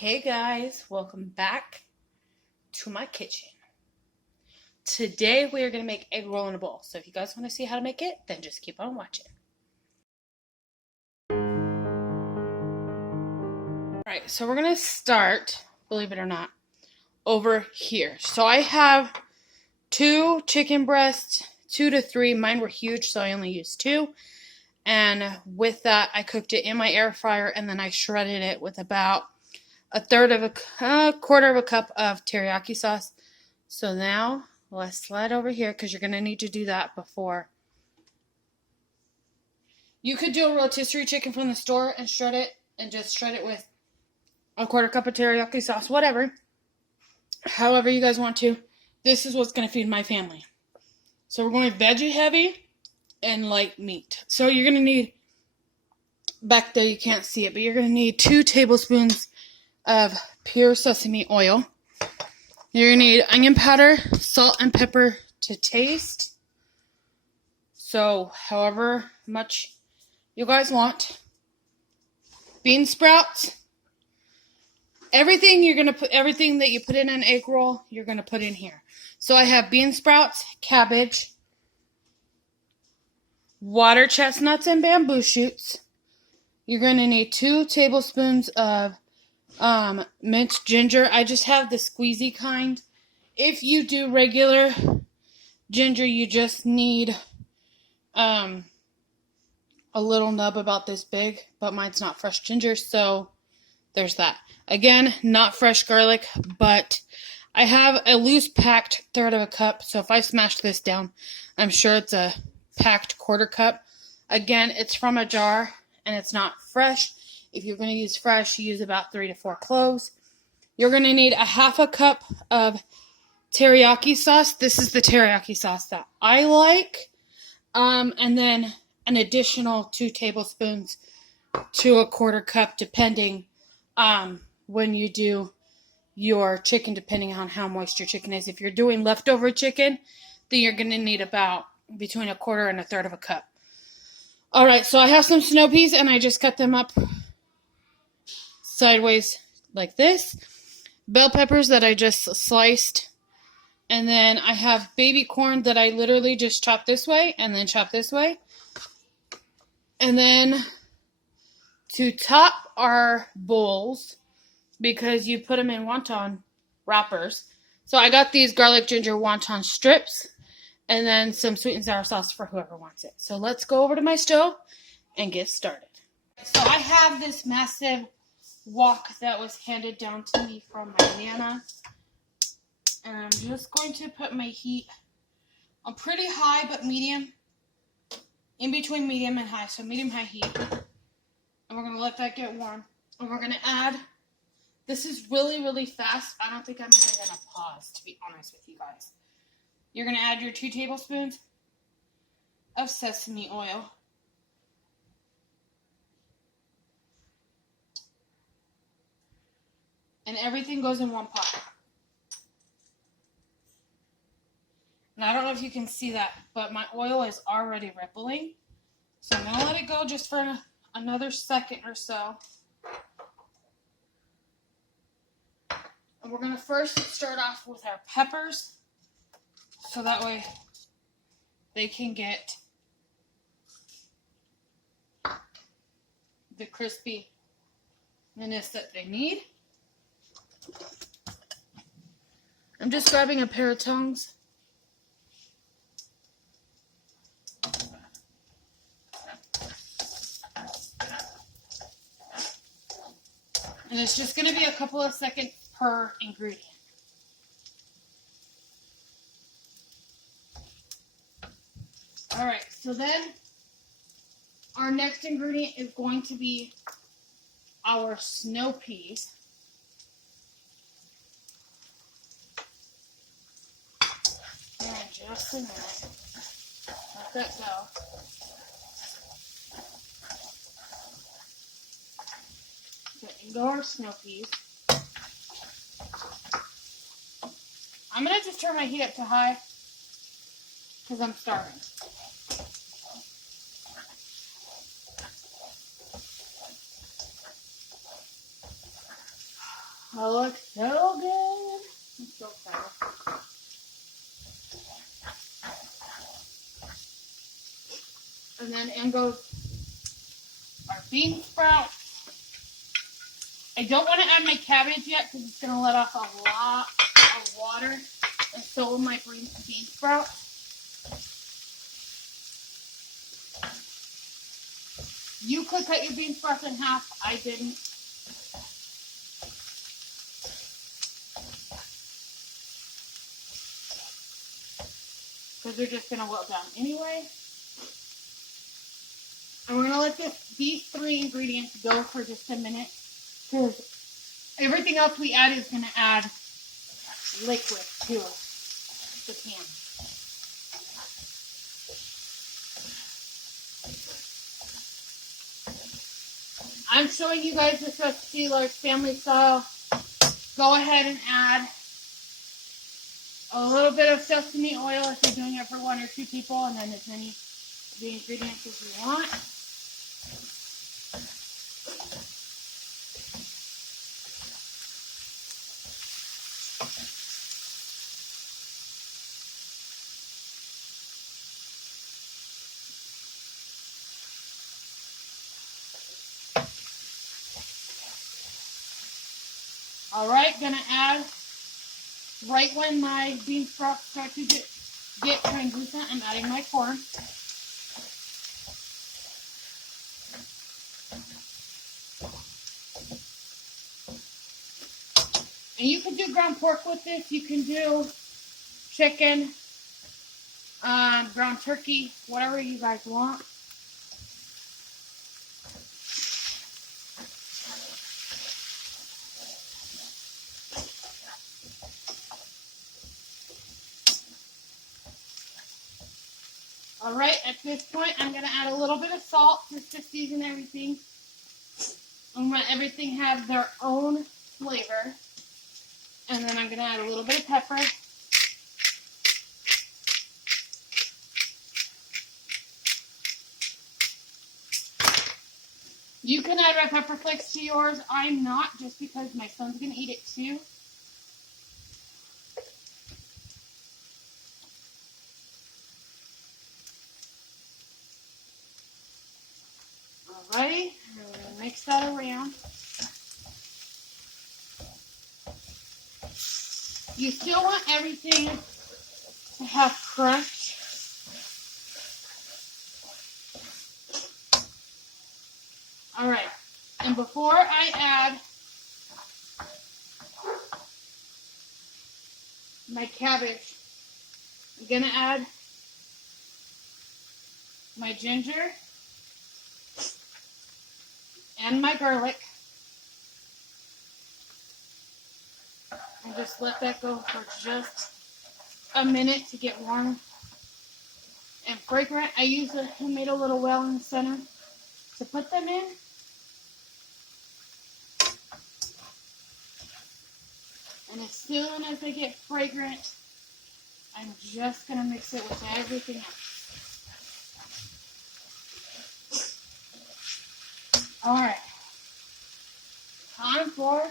Hey guys, welcome back to my kitchen. Today we are going to make egg roll in a bowl. So if you guys want to see how to make it, then just keep on watching. Alright, so we're going to start, believe it or not, over here. So I have 2 chicken breasts, 2 to 3. Mine were huge, so I only used 2. And with that, I cooked it in my air fryer, and then I shredded it with about a quarter of a cup of teriyaki sauce. So now let's slide over here because you're going to need to do that before. You could do a rotisserie chicken from the store and shred it and just shred it with a quarter cup of teriyaki sauce, whatever. However you guys want to. This is what's going to feed my family. So we're going veggie heavy and light meat. So you're going to need, back there you can't see it, but you're going to need 2 tablespoons of pure sesame oil. You're going to need onion powder, salt, and pepper to taste. So however much you guys want. Bean sprouts. Everything that you put in an egg roll, you're going to put in here. So I have bean sprouts, cabbage, water chestnuts, and bamboo shoots. You're going to need 2 tablespoons of minced ginger. I just have the squeezy kind. If you do regular ginger, you just need a little nub about this big, but mine's not fresh ginger, so there's that. Again, not fresh garlic, but I have a loose packed third of a cup, so if I smash this down, I'm sure it's a packed quarter cup. Again, it's from a jar, and it's not fresh. If you're going to use fresh, you use about 3 to 4 cloves. You're going to need a half a cup of teriyaki sauce. This is the teriyaki sauce that I like. And then an additional 2 tablespoons to a quarter cup, depending when you do your chicken, depending on how moist your chicken is. If you're doing leftover chicken, then you're going to need about between a quarter and a third of a cup. All right, so I have some snow peas, and I just cut them up sideways like this. Bell peppers that I just sliced. And then I have baby corn that I literally just chop this way and then chop this way. And then to top our bowls, because you put them in wonton wrappers. So I got these garlic ginger wonton strips and then some sweet and sour sauce for whoever wants it. So let's go over to my stove and get started. So I have this massive wok that was handed down to me from my Nana. And I'm just going to put my heat on pretty high but medium. In between medium and high, so medium-high heat. And we're going to let that get warm. And we're going to add, this is really, really fast. I don't think I'm even going to pause, to be honest with you guys. You're going to add your 2 tablespoons of sesame oil. And everything goes in one pot. And I don't know if you can see that, but my oil is already rippling. So I'm going to let it go just for another second or so. And we're going to first start off with our peppers. So that way they can get the crispiness that they need. I'm just grabbing a pair of tongs. And it's just going to be a couple of seconds per ingredient. Alright, so then our next ingredient is going to be our snow peas. And just a minute. Let that go. Indoor snow peas. I'm going to just turn my heat up to high because I'm starving. It looks so good. I'm so excited. And then in goes our bean sprouts. I don't want to add my cabbage yet because it's going to let off a lot of water. And so will my bean sprouts. You could cut your bean sprouts in half. I didn't. Because they're just going to wilt down anyway. And we're going to let these 3 ingredients go for just a minute. Because everything else we add is going to add liquid to the pan. I'm showing you guys this recipe like family style. Go ahead and add a little bit of sesame oil if you're doing it for 1 or 2 people, and then as many of the ingredients as you want. Alright, gonna add, right when my bean sprouts start to get translucent, I'm adding my corn. And you can do ground pork with this, you can do chicken, ground turkey, whatever you guys want. Alright, at this point, I'm going to add a little bit of salt just to season everything. And let everything have their own flavor. And then I'm going to add a little bit of pepper. You can add red pepper flakes to yours. I'm not, just because my son's going to eat it too. Alrighty, we're going to mix that around. You still want everything to have crunch. Alright, and before I add my cabbage, I'm going to add my ginger and my garlic. And just let that go for just a minute to get warm and fragrant. I made a little well in the center to put them in. And as soon as they get fragrant, I'm just going to mix it with everything else. Alright. Time for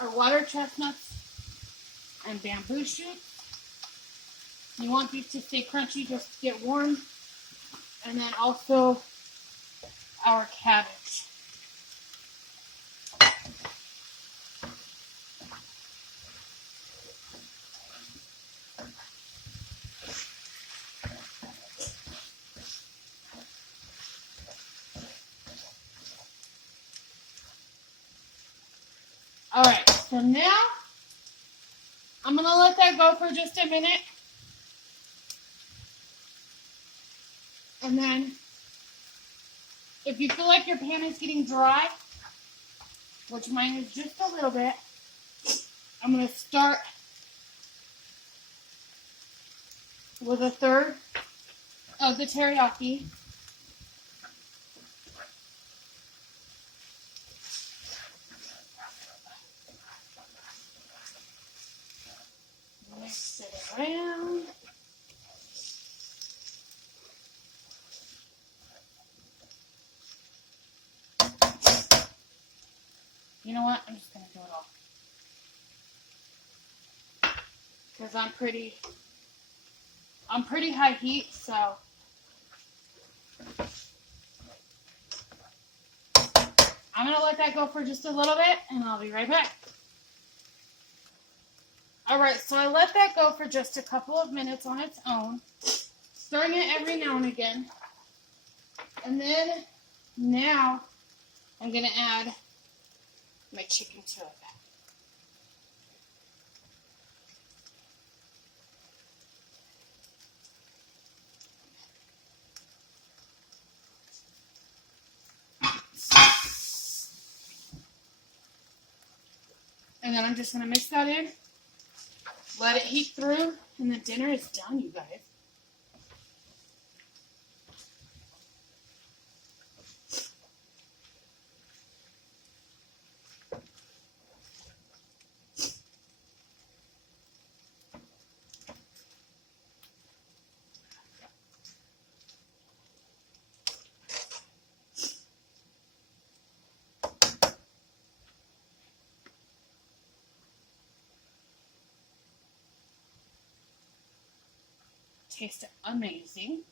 our water chestnuts and bamboo shoots. You want these to stay crunchy just to get warm. And then also our cabbage. Alright, so now I'm going to let that go for just a minute. And then if you feel like your pan is getting dry, which mine is just a little bit, I'm going to start with 1/3 of the teriyaki. Mix it around. You know what? I'm just going to do it all. Because I'm pretty high heat, so I'm going to let that go for just a little bit, and I'll be right back. Alright, so I let that go for just a couple of minutes on its own, stirring it every now and again. And then, now, I'm going to add my chicken to it. And then I'm just going to mix that in, let it heat through, and the dinner is done, you guys. Tastes amazing.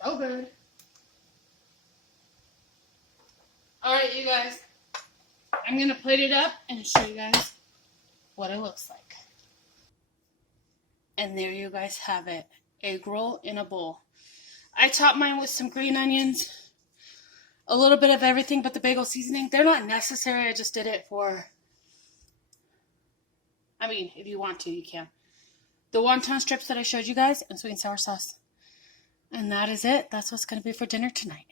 So good. Alright, you guys. I'm going to plate it up and show you guys what it looks like. And there you guys have it. Egg roll in a bowl. I topped mine with some green onions. A little bit of everything but the bagel seasoning. They're not necessary. I just did it for... I mean, if you want to, you can. The wonton strips that I showed you guys and sweet and sour sauce. And that is it. That's what's going to be for dinner tonight.